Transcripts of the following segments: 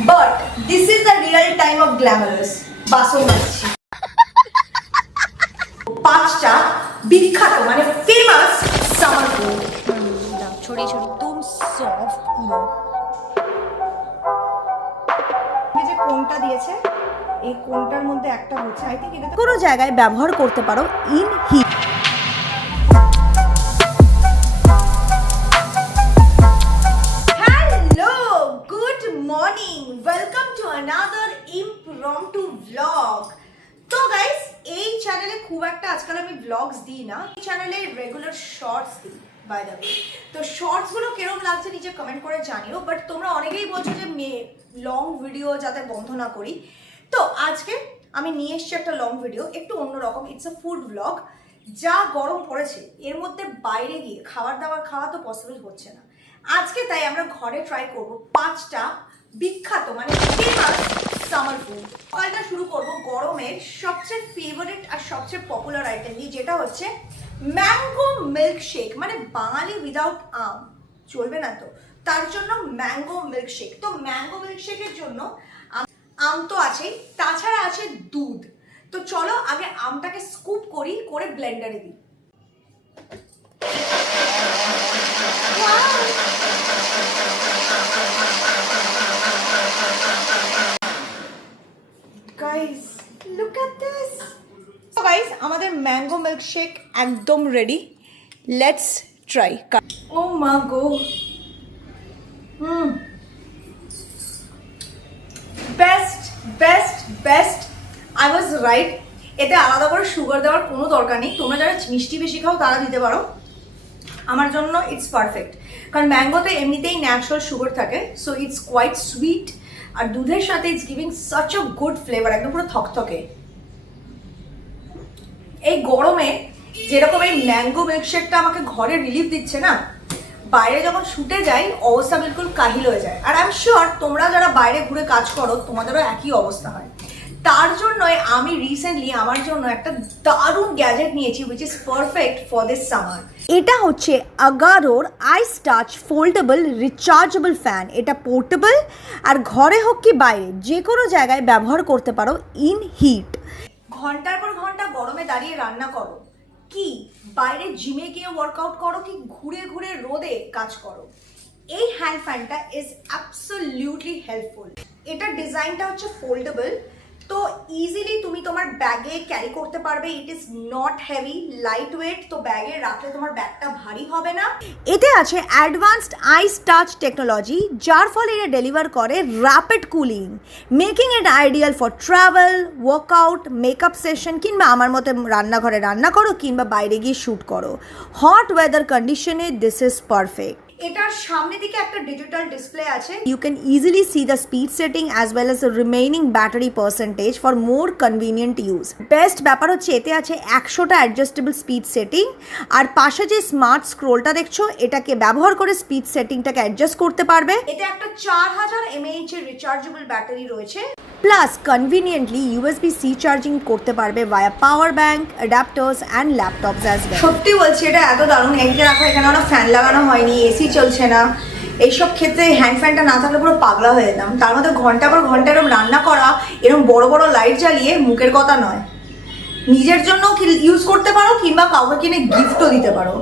But this is the real time of glamorous. বাসন মাজছি। পাঁচটা বিখ্যাত মানে ফেমাস সামার ফুড। ছড়িয়ে ছড়িয়ে একদম সফট পুরো। এই যে কোনটা দিয়েছে, এই কোনটার মধ্যে একটা হচ্ছে আই থিংক এটা কোনো জায়গায় ব্যবহার করতে পারো ইন হিট। Morning, welcome to another impromptu blog. তো গাইস, এই চ্যানেলে খুব একটা আজকাল আমি ব্লগস দিই না, এই চ্যানেলে রেগুলার শর্টস দিই বাই দ্য ওয়ে। তো শর্টসগুলো কিরকম লাগছে নিচে কমেন্ট করে জানিও। বাট তোমরা অনেকেই বলছো যে লং ভিডিও যাতে বন্ধ না করি, তো আজকে আমি নিয়ে এসেছি একটা লং ভিডিও, একটু অন্যরকম। It's a food blog. যা গরম পড়েছে এর মধ্যে বাইরে গিয়ে খাবার দাবার খাওয়া তো পসিবল হচ্ছে না আজকে, তাই আমরা ঘরে ট্রাই করব পাঁচটা বিখ্যাত মানে ফেমাস সামার ফুড। সকালটা শুরু করব গরমের সবচেয়ে ফেভারিট আর সবচেয়ে পপুলার আইটেম দিয়ে, যেটা হচ্ছে ম্যাঙ্গো মিল্কশেক। মানে বাঙালি উইদাউট আম চলবে না, তো তার জন্য ম্যাঙ্গো মিল্কশেক। তো ম্যাঙ্গো মিল্কশেকের জন্য আম তো আছেই, তাছাড়া আছে দুধ। তো চলো আগে আমটাকে স্কুপ করি, করে ব্লেন্ডারে দিই। Guys, look at this. So guys, আমাদের ম্যাঙ্গো মিল্কশেক একদম রেডি। Let's try. ও মা গো, best best best. I was right. এতে আলাদা করে সুগার দেওয়ার কোনো দরকার নেই। তোমরা যারা মিষ্টি বেশি খাও তারা দিতে পারো, আমার জন্য ইটস পারফেক্ট। কারণ ম্যাঙ্গোতে এমনিতেই ন্যাচারাল সুগার থাকে, সো ইটস কোয়াইট সুইট। আর দুধের সাথে it's giving such a good flavour, একদম পুরো থকথকে। এই গরমে যেরকম এই ম্যাঙ্গো মিল্কশেকটা আমাকে ঘরে রিলিফ দিচ্ছে না, বাইরে যখন শুটে যাই অবস্থা বিলকুল কাহিল হয়ে যায়। আর আই এম শিওর তোমরা যারা বাইরে ঘুরে কাজ করো তোমাদেরও একই অবস্থা হয়। তার জন্যই আমি রিসেন্টলি আমার জন্য একটা দারুণ গ্যাজেট নিয়েছি, which is perfect for this summer. এটা হচ্ছে আগারোর আইস টাচ ফোল্ডেবল রিচার্জেবল ফ্যান। এটা পোর্টেবল, আর ঘরে হোক কি বাইরে যে কোনো জায়গায় ব্যবহার করতে পারো ইন হিট। ঘন্টার পর ঘন্টা গরমে দাঁড়িয়ে রান্না করো, কি বাইরে জিমে গিয়ে ওয়ার্কআউট করো, কি ঘুরে ঘুরে রোদে কাজ করো, এই হ্যান্ড ফ্যানটা ইজ অ্যাবসলিউটলি হেল্পফুল। এটার ডিজাইনটা হচ্ছে ফোল্ডেবল, তো ইজিলি তুমি তোমার ব্যাগে ক্যারি করতে পারবে। It is not heavy, light weight, তো ব্যাগে রাখলে তোমার ব্যাগটা ভারী হবে না। এতে আছে অ্যাডভান্সড আইস টাচ টেকনোলজি, যার ফলে এটা ডেলিভার করে rapid cooling, making it ideal for travel, workout, makeup session, কিংবা আমার মতে রান্নাঘরে রান্না করো কিংবা বাইরে গিয়ে শ্যুট করো। হট ওয়েদার কন্ডিশনে দিস ইজ পারফেক্ট। এটার সামনে দিকে একটা ডিজিটাল ডিসপ্লে আছে। You can easily see the speed setting as well as the remaining battery percentage for more convenient use. Best ব্যাপার হচ্ছে এতে আছে 100টা অ্যাডজাস্টেবল স্পিড সেটিং, আর পাশে যে স্মার্ট স্ক্রোলটা দেখছো এটাকে ব্যবহার করে স্পিড সেটিংটাকে অ্যাডজাস্ট করতে পারবে। এতে একটা 4000 mAh এর রিচার্জেবল ব্যাটারি রয়েছে, প্লাস কনভিনিয়েন্টলি USB-C চার্জিং করতে পারবে via power bank, adapters and laptops as well. সত্যি বলছি এটা এত দারুণ। এদিকে রাখো, এখানে কোনো ফ্যান লাগানো হয়নি, এসি চলছে না, এইসব ক্ষেত্রে হ্যান্ড ফ্যানটা না থাকলে পুরো পাগলা হয়ে যেতাম। তার মধ্যে ঘন্টা পর ঘন্টা এরকম রান্না করা, এরকম বড় বড় লাইট জ্বালিয়ে মুখের কথা নয়। নিজের জন্য ইউজ করতে পারো কিংবা কাউকে কিনে গিফটও দিতে পারো।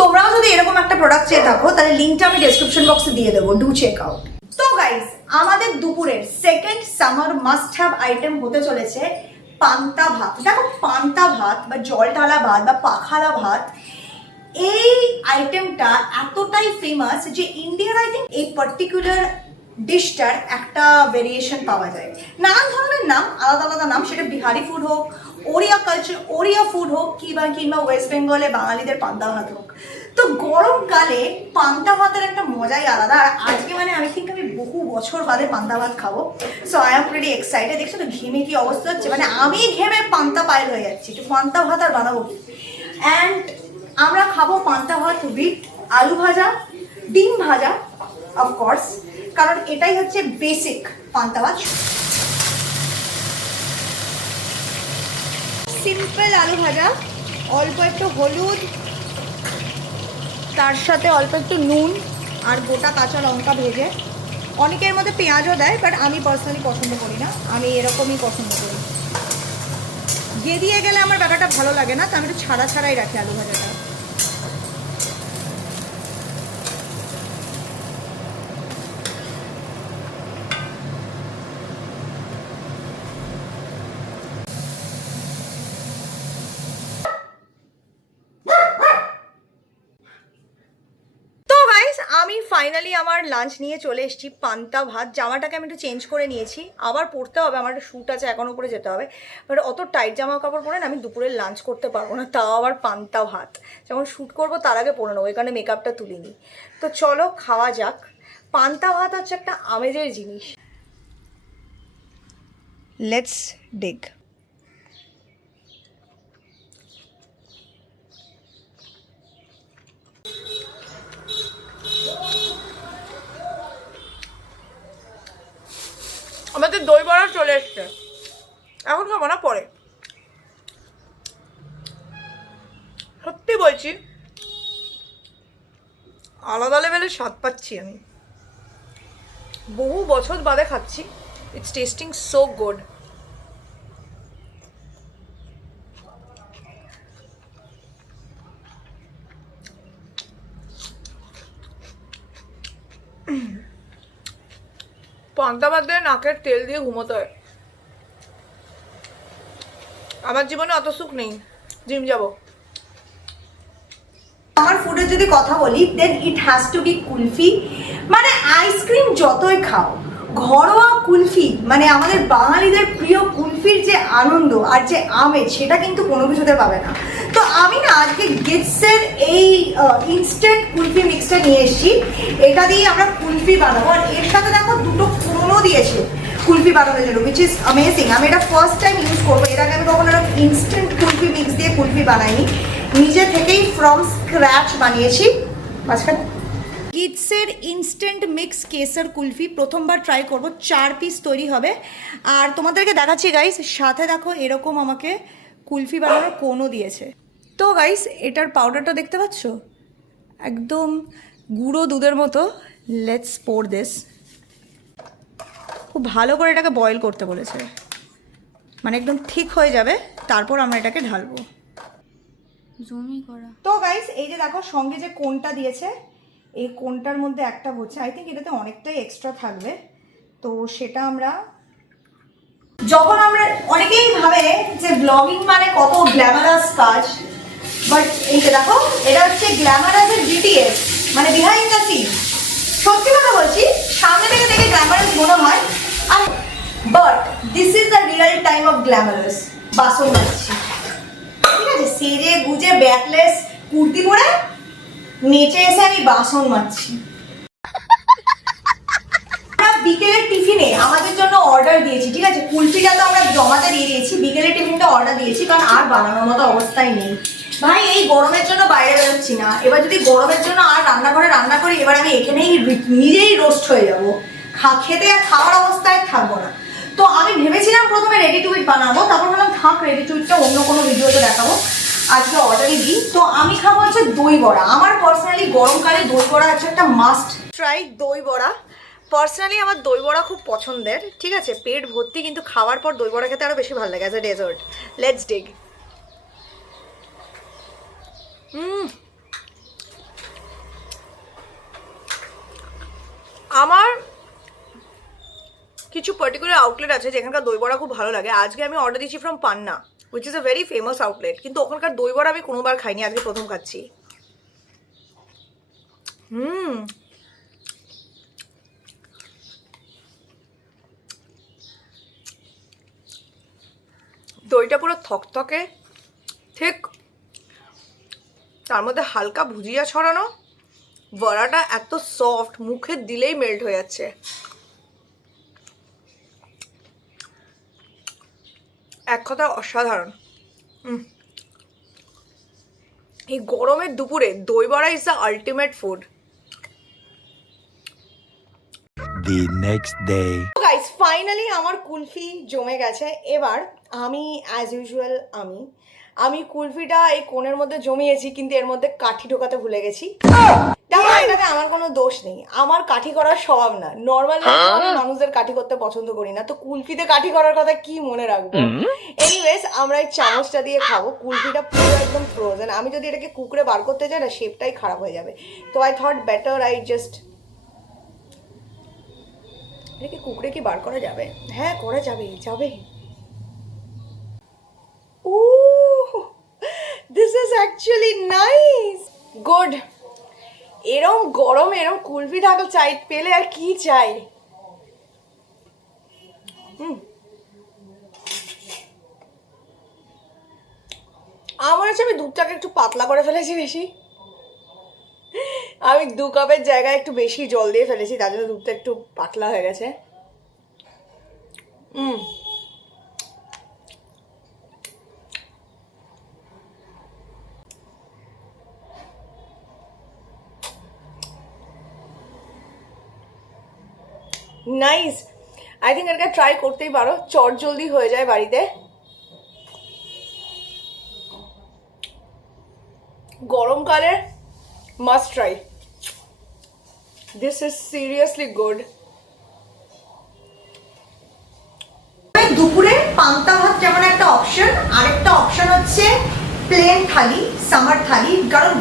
তোমরাও যদি এরকম একটা প্রোডাক্ট চেয়ে থাকো তাহলে লিঙ্কটা আমি ডেসক্রিপশন বক্সে দিয়ে দেবো, ডু চেক আউট। তো গাইস, আমাদের দুপুরের second summer must have item হতে চলেছে পান্তা ভাত। দেখো, পান্তা ভাত বা জল ঢালা ভাত বা পাখালা ভাত, এই আইটেমটা এতটাই ফেমাস যে ইন্ডিয়ার আই থিঙ্ক এই পার্টিকুলার ডিশটার একটা ভেরিয়েশন পাওয়া যায়। নানান ধরনের নাম, আলাদা আলাদা নাম, সেটা বিহারি ফুড হোক, ওড়িয়া কালচার, ওড়িয়া ফুড হোক, কিংবা ওয়েস্ট বেঙ্গলে বাঙালিদের পান্তা ভাত হোক। তো গরমকালে পান্তা ভাতের একটা মজাই আলাদা। আর আজকে মানে আমি বহু বছর বাদে পান্তা ভাত খাবো, so I am pretty excited. দেখছো তো ঘেমে কি অবস্থা হচ্ছে, মানে আমি ঘেমে পান্তা পায়েল হয়ে যাচ্ছি। একটু পান্তা ভাত আর বানাবো কি। অ্যান্ড আমরা খাবো পান্তা ভাত উইথ আলু ভাজা, ডিম ভাজা অফকোর্স, কারণ এটাই হচ্ছে বেসিক পান্তা ভাত। সিম্পল আলু ভাজা, অল্প একটু হলুদ, তার সাথে অল্প একটু নুন আর গোটা কাঁচা লঙ্কা ভেজে অনেকের মধ্যে পেঁয়াজও দেয়, বাট আমি পার্সোনালি পছন্দ করি না, আমি এরকমই পছন্দ করি। দিয়ে গেলে আমার ব্যাপারটা ভালো লাগে না, তো আমি একটু ছাড়াই রাখি আলু ভাজাটা। আমি ফাইনালি আমার লাঞ্চ নিয়ে চলে এসেছি, পান্তা ভাত। জামাটাকে আমি একটু চেঞ্জ করে নিয়েছি, আবার পরতে হবে, আমার একটা শ্যুট আছে, এখন উপরে যেতে হবে। বাট অত টাইট জামা কাপড় পরে না আমি দুপুরে লাঞ্চ করতে পারবো না, তাও আবার পান্তা ভাত। যখন শ্যুট করবো তার আগে পরে নেবো, ওই কারণে মেকআপটা তুলিনি। তো চলো খাওয়া যাক। পান্তা ভাত হচ্ছে একটা আমেজের জিনিস। লেটস ডিগ। আমাদের দই বড়া চলে এসছে, এখন খাবো না, পরে। সত্যি বলছি, আলাদা লেভেলের স্বাদ পাচ্ছি আমি, বহু বছর বাদে খাচ্ছি। It's testing so good. পান্তা ভাত দিয়ে নাকের তেল দিয়ে ঘুমোতে হয়। আমার জীবনে অত সুখ নেই, জিম যাব। আমার ফুডের যদি কথা বলি, then it has to be kulfi. মানে আইসক্রিম যতই খাও, ঘরোয়া কুলফি মানে আমাদের বাঙালিদের প্রিয় কুলফির যে আনন্দ আর যে আমেজ, সেটা কিন্তু কোনো কিছুতে পাবে না। তো আমি না আজকে গিটসের এই ইনস্ট্যান্ট কুলফি মিক্সটা নিয়ে এসেছি। এটা দিয়ে আমরা কুলফি বানাবো, আর এর সাথে দেখো দুটো ফোনও দিয়েছে কুলফি বানানোর জন্য, উইচ ইজ অ্যামেজিং। আমি এটা ফার্স্ট টাইম ইউজ করবো, এর আগে আমি কখনো এরকম ইনস্ট্যান্ট কুলফি মিক্স দিয়ে কুলফি বানাইনি, নিজে থেকেই ফ্রম স্ক্র্যাচ বানিয়েছি। মাঝখানে কিডসের ইনস্ট্যান্ট মিক্স কেসার কুলফি প্রথমবার ট্রাই করব, 4 পিস তৈরি হবে। আর তোমাদেরকে দেখাচ্ছি গাইস, সাথে দেখো এরকম আমাকে কুলফি বানানোর কোনও দিয়েছে। তো গাইস, এটার পাউডারটা দেখতে পাচ্ছ, একদম গুঁড়ো দুধের মতো। Let's poor this. খুব ভালো করে এটাকে বয়েল করতে বলেছে, মানে একদম ঠিক হয়ে যাবে, তারপর আমরা এটাকে ঢালবো। জুমই করা। তো গাইস, এই যে দেখো সঙ্গে যে কোনটা দিয়েছে, এই কোনটার মধ্যে একটা হচ্ছে, আই থিঙ্ক এটাতে অনেকটাই এক্সট্রা থাকবে। তো সেটা আমরা যখন আমরা অনেকেই ভাবে যে ব্লগিং মানে কত গ্ল্যামারাস কাজ, বাট এই যে দেখো এটা হচ্ছে গ্ল্যামারাসের বিটিএস, মানে বিহাইন্ড দ্য সিন। সত্যি কথা বলছি, সামনে থেকে দেখে গ্ল্যামারাস মনে হয়, আর but this is the real time of glamorous. বাসন মাজছি, ঠিক আছে, সেজে গুজে ব্যাকলেস কুর্তি পরে নেচে এসে আমি বাসন মাজছি। বিকেলের টিফিনে আমাদের জন্য অর্ডার দিয়েছি, ঠিক আছে, কুলফিটা তো আমরা জমাতে দিয়ে দিয়েছি, বিকেলের টিফিনটা অর্ডার দিয়েছি, কারণ আর বানানোর মতো অবস্থায় নেই ভাই। এই গরমের জন্য বাইরে বেরোচ্ছি না, এবার যদি গরমের জন্য আর রান্নাঘরে রান্না করি, এবার আমি এখানেই নিজেই রোস্ট হয়ে যাবো, খেতে আর খাওয়ার অবস্থায় থাকবো না। তো আমি ভেবেছিলাম প্রথমে রেডি টু ইট বানাবো, তারপর বললাম থাক, রেডি টু ইটটা অন্য কোনো ভিডিওতে দেখাবো, আজকে অর্ডারই দিই। তো আমি খাবো হচ্ছে দই বড়া। আমার পার্সোনালি গরমকালে দই বড়া হচ্ছে একটা মাস্ট ট্রাই। দই বড়া পার্সোনালি আমার দই বড়া খুব পছন্দের, ঠিক আছে, পেট ভর্তি, কিন্তু খাওয়ার পর দই বড়া খেতে আরও বেশি ভালো লাগে অ্যাজ এ ডেজার্ট। লেটস ডিগ। আমার কিছু পার্টিকুলার আউটলেট আছে যেখানকার দই বড়া খুব ভালো লাগে। আজকে আমি অর্ডার দিচ্ছি from Panna, which is a very famous outlet, কিন্তু ওখানকার দই বড়া আমি কোনোবার খাইনি, আজকে প্রথম খাচ্ছি। দইটা পুরো থকথকে, ঠিক তার মধ্যে হালকা ভুজিয়া ছড়ানো, বড়াটা এত সফট, মুখে দিলেই মেল্ট হয়ে যাচ্ছে। এক কথা অসাধারণ। এই গরমের দুপুরে দই বড়া is the ultimate food. The next day. Guys, finally আমার কুলফি জমে গেছে। এবার আমি অ্যাজ ইউজুয়াল আমি কুলফিটা এই কোণের মধ্যে জমিয়েছি, কিন্তু এর মধ্যে কাঠি ঢোকাতে ভুলে গেছি। দেখো এটাতে আমার কোনো দোষ নেই, আমার কাঠি করার স্বভাব না। নর্মাল মানুষদের কাঠি করতে পছন্দ করি না, তো কুলফিতে কাঠি করার কথা কি মনে রাখবো। এনিওয়েজ আমরা এই চামচটা দিয়ে খাবো। কুলফিটা পুরো একদম ফ্রোজেন, আমি যদি এটাকে কুকরে বার করতে যাই না শেপটাই খারাপ হয়ে যাবে। তো I thought better I just, এটাকে কুকরে কি বার করা যাবে? হ্যাঁ করা যাবে, যাবে। Ooh, this is actually nice. Good. এরম গরমে এরম কুলফি থাকলে চাই পেলে আর কি চাই। আমার হচ্ছে আমি দুধটাকে একটু পাতলা করে ফেলেছি বেশি। আমি 2 কাপের জায়গায় একটু বেশি জল দিয়ে ফেলেছি, তার জন্য দুধটা একটু পাতলা হয়ে গেছে। নাইস, আই থিঙ্ক এটা ট্রাই করতেই পারো, চট জলদি হয়ে যায় বাড়িতে। গরমকালে must try, this is seriously good. দুপুরে পান্তা ভাত যেমন একটা অপশন, আরেকটা অপশন হচ্ছে প্লেন থালি, সামার থালি। কারণ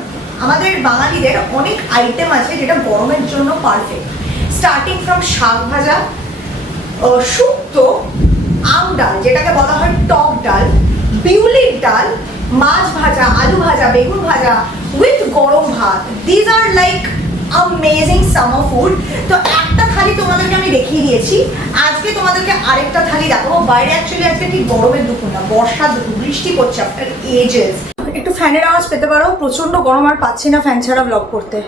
আমাদের বাঙালিদের অনেক আইটেম আছে যেটা গরমের জন্য পারফেক্ট। স্টার্টিং ফ্রম শাক ভাজা, শুক্তো, আম ডাল যেটাকে বলা হয় টক ডাল, বিউলির ডাল, মাছ ভাজা, আলু ভাজা, বেগুন ভাজা উইথ গরম ভাত। These are like amazing summer food. তো একটা থালি তোমাদেরকে আমি দেখিয়ে দিয়েছি, আজকে তোমাদেরকে আরেকটা থালি দেখাবো। বাইরে অ্যাকচুয়ালি আজকে ঠিক গরমের দুপুর না, বর্ষার দুপুর, বৃষ্টি পড়ছে আফটার এজেস। একটু ফ্যানের আওয়াজ পেতে পারো, প্রচন্ড গরম, আর পাচ্ছি না ফ্যান ছাড়া ব্লগ করতে।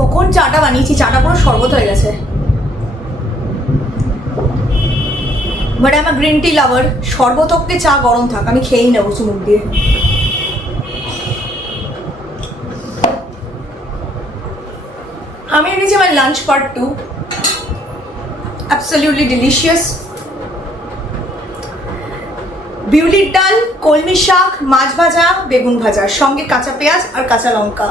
কখন চাটা বানিয়েছি, চাটা পুরো শরবত হয়ে গেছে। But I am a green tea lover, শরবত হোক চা গরম থাক আমি খেয়েই নেবো চুমুক দিয়ে। আমি এনেছি আমার লাঞ্চ পার্ট 2, অ্যাবসলিউটলি ডিলিশিয়াস। বিউলির ডাল, কলমি শাক, মাছ ভাজা, বেগুন ভাজা, সঙ্গে কাঁচা পেঁয়াজ আর কাঁচা লঙ্কা।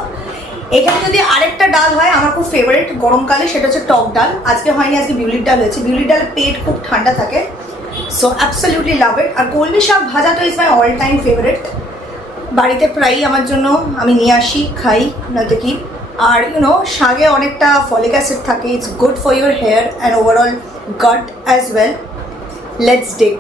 এখানে যদি আরেকটা ডাল হয় আমার খুব ফেভারিট গরমকালে, সেটা হচ্ছে টক ডাল। আজকে হয়নি, আজকে বিউলির ডাল হয়েছে। বিউলির ডালের পেট খুব ঠান্ডা থাকে, সো অ্যাবসলিউটলি লাভ ইট। আর কলমি শাক ভাজা তো is my all time favourite, বাড়িতে প্রায়ই আমার জন্য আমি নিয়ে আসি, খাই, নয়তো কি। আর ইউনো শাকে অনেকটা ফলিক অ্যাসিড থাকে, it's good for your hair and overall gut as well. Let's dig.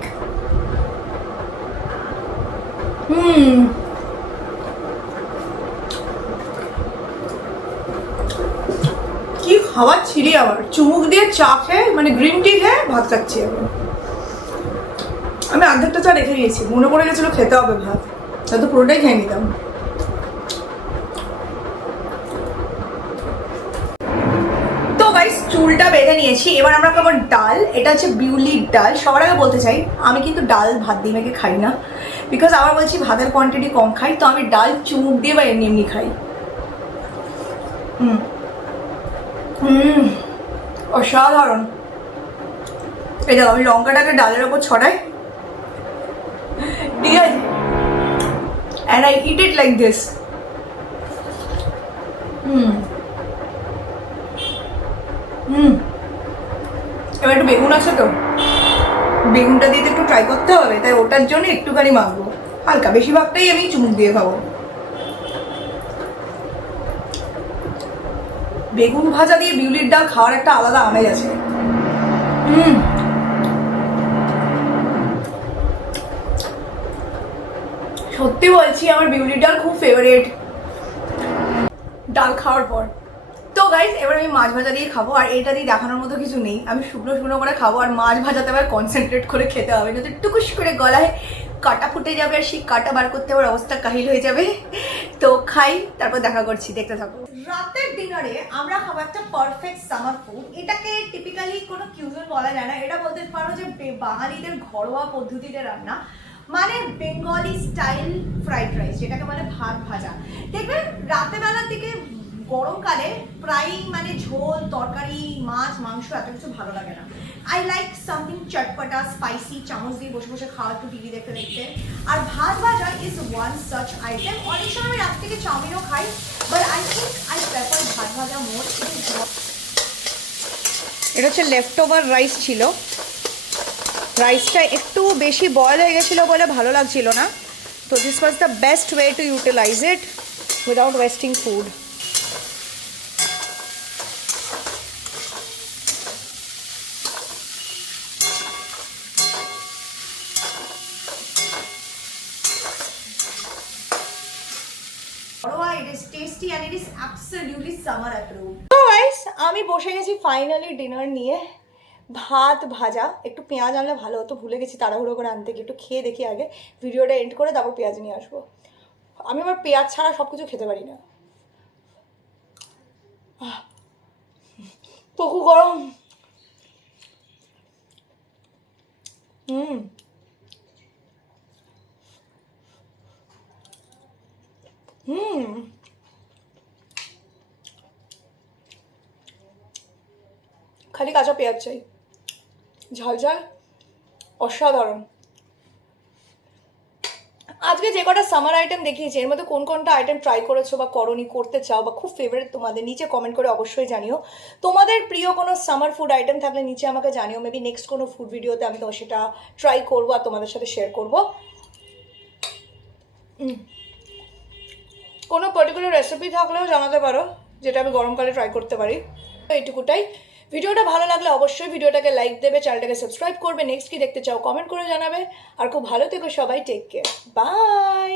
কি খাবার ছিলি আবার, চুমুক দিয়ে চা খেয়ে, মানে গ্রিন টি খেয়ে ভাত খাচ্ছি। আমি অর্ধেকটা চা রেখে দিয়েছি, মনে পড়ে গেছিলো খেতে হবে ভাত, তাহলে পুরোটাই খেয়ে নিতাম। তো গাইস চুলটা বেঁধে নিয়েছি, এবার আমরা খাবো ডাল। এটা হচ্ছে বিউলির ডাল। সবার আগে বলতে চাই আমি কিন্তু ডাল ভাত দিয়ে মেখে খাই না, বিকজ আবার বলছি ভাতের কোয়ান্টিটি কম খাই, তো আমি ডাল চুমুক দিয়ে বা এমনি এমনি খাই। অসাধারণ। এই দেখো আমি লঙ্কাটাকে ডালের ওপর ছড়াই, ঠিক আছে, and I eat it like this. এবার একটু বেগুন আছে তো, বেগুনটা দিয়ে একটু ট্রাই করতে হবে, তাই ওটার জন্য একটুখানি মাখবো হালকা, বেশিরভাগটাই আমি চুমুক দিয়ে খাবো। বেগুন ভাজা দিয়ে বিউলির ডাল খাওয়ার একটা আলাদা আমেজ আছে। সত্যি বলছি আমার বিউলির ডাল খুব ফেভারিট ডাল খাওয়ার পর। তো গাইস এবার আমি মাছ ভাজা দিয়ে খাবো, আর এটা দিয়ে দেখানোর মতো কিছু নেই, আমি শুকনো শুকনো করে খাবো। আর মাছ ভাজাতে আবার কনসেন্ট্রেট করে খেতে হবে, না তো টুকুস করে গলায় কাটা ফুটে যাবে, আর সেই কাটা বার করতে আমার অবস্থা কাহিল হয়ে যাবে। তো খাই, তারপর দেখা করছি, দেখতে থাকো। রাতের ডিনারে আমরা খাবো একটা পারফেক্ট সামার ফুড। এটাকে টিপিক্যালি কোনো কিউজিন বলা যায় না, এটা বলতে পারো যে বাঙালিদের ঘরোয়া পদ্ধতিতে রান্না, মানে বেঙ্গলি স্টাইল ফ্রাইড রাইস, যেটাকে বলে ভাত ভাজা। দেখবেন রাতের বেলার দিকে গরমকালে প্রায় মানে ঝোল তরকারি মাছ মাংস এত কিছু ভালো লাগে না। আই লাইক সামথিং চটপটা স্পাইসি, চামচ দিয়ে বসে বসে খাওয়া, একটু টিভি দেখতে দেখতে। আর ভাত ভাজা ইজ ওয়ান সাচ আইটেম। অনেক সময় আমি রাত থেকে চাউমিনও খাই, but I think I prefer ভাত ভাজা মোর। এটা হচ্ছে লেফট ওভার রাইস ছিল। রাইসটা একটু বেশি বয়েল হয়ে গেছিলো বলে ভালো লাগছিল না, তো this was the best way to utilize it without wasting food. It is tasty and it is absolutely summer approved. So guys, আমি বসে গেছি ফাইনালি ডিনার নিয়ে। ভাত ভাজা, একটু পেঁয়াজ আনলে ভালো হতো, ভুলে গেছি তাড়াহুড়ো করে আনতে গিয়ে। একটু খেয়ে দেখি আগে, ভিডিওটা এন্ড করে তারপর পেঁয়াজ নিয়ে আসবো। আমি আবার পেঁয়াজ ছাড়া সব কিছু খেতে পারি না। তবু গরম। খালি কাঁচা পেঁয়াজ চাই, ঝাল ঝাল অসাধারণ। আজকে যে কটা সামার আইটেম দেখিয়েছি এর মধ্যে কোন কোনটা আইটেম ট্রাই করেছো বা করনি, করতে চাও বা খুব ফেভারিট তোমাদের, নিচে কমেন্ট করে অবশ্যই জানিও। তোমাদের প্রিয় কোনো সামার ফুড আইটেম থাকলে নিচে আমাকে জানিও। মেবি নেক্সট কোনো ফুড ভিডিওতে আমি তো সেটা ট্রাই করবো আর তোমাদের সাথে শেয়ার করবো। কোনো পার্টিকুলার রেসিপি থাকলেও জানাতে পারো যেটা আমি গরমকালে ট্রাই করতে পারি। এইটুকুটাই। ভিডিওটা ভালো লাগলে অবশ্যই ভিডিওটাকে লাইক দেবে, চ্যানেলটাকে সাবস্ক্রাইব করবে। নেক্সট কি দেখতে চাও কমেন্ট করে জানাবে। আর খুব ভালো থেকো সবাই, টেক কেয়ার, বাই।